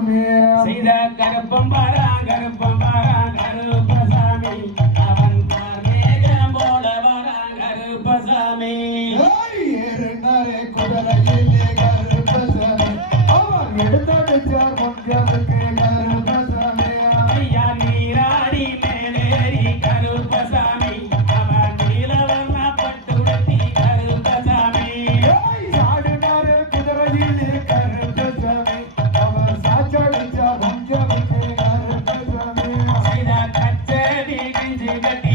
கருப்பசாமி செய்த கருப்பம் பாரா கருப்பம் பாரா கருப்பசாமி. அவன் கார்மேகம் போல வரா கருப்பசாமி. குதிரையிலே Happy.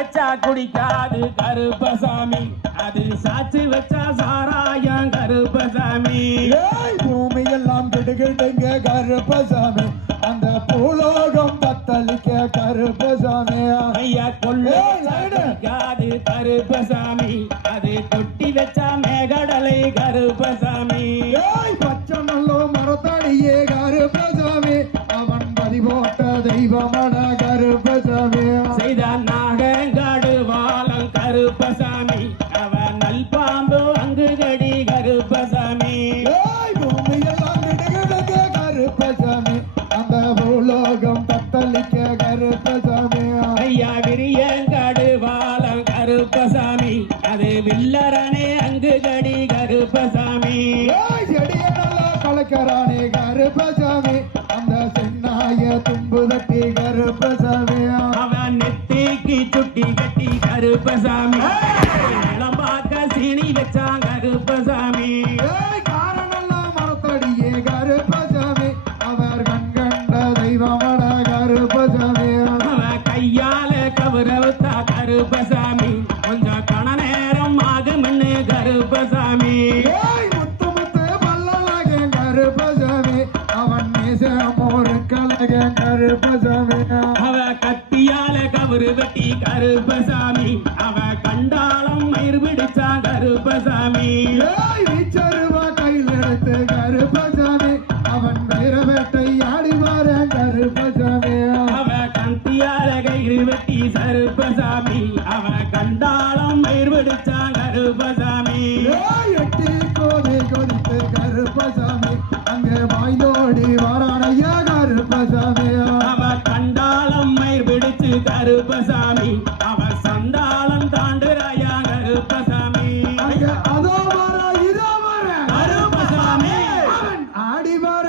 வச்சா குடிக்காது கருப்பசாமி. அது சாச்சு வச்சா சாராயம் கருப்பசாமி. ஏய் பூமியெல்லாம் கிடுகிடுங்க கருப்பசாமி. அந்த பூலோகம் பத்தளிக்க கருப்பசாமி. ஐயா கொள்ளை கருப்பசாமி. அது கொட்டி வச்சா கருப்பசாமி. பூமியெல்லாம் கிடுகிடுங்க கருப்பசாமி. அந்த பூலோகம் பத்தளிக்க கருப்பசாமி. ஐயா விரியங்காடு வாழம் கருப்பசாமி. அது வில்லரணே அங்குகடி கருப்பசாமி. ஏய் செடிய நல்லா கலக்கறானே கருப்பசாமி. அந்த சென்னாய தும்பு தட்டி கருப்பசாமி. அவன் நெத்திக்கு சுட்டி கட்டி கருப்பசாமி. கருப்பசாமி. கொஞ்சம் கண நேரம் ஆகும்னு கருப்பசாமி. முத்து முத்து பல்லழக கருப்பசாமி. அவன் மீச மோரு கலக கருப்பசாமி. அவ கத்தியால கவுரு வெட்டி கருப்பசாமி. அவ கண்டாளம் மயிர் பிடிச்சான் கருப்பசாமி. வீச்சருவா கையில் எடுத்து கருப்பசாமி. அவன் வைர வேட்டை ஆடி வார கருப்பசாமி. அவ கத்தியால கயிறு வெட்டி சருப்பசாமி அவ கண்டாளம் மயிர் பிடிச்சான் கருப்பசாமி. எட்டி கோதி கொதித்து கருப்பசாமி. அங்கே வாய்ந்தோடி வாரானையா கருப்பசாமி. அவ கண்டாளம் மயிர் பிடிச்சு கருப்பசாமி. அவ சண்டாளம் தாண்டுறாயா கருப்பசாமி. அதோ வர இதோ வர. கருப்பசாமி. அவன் ஆடி வர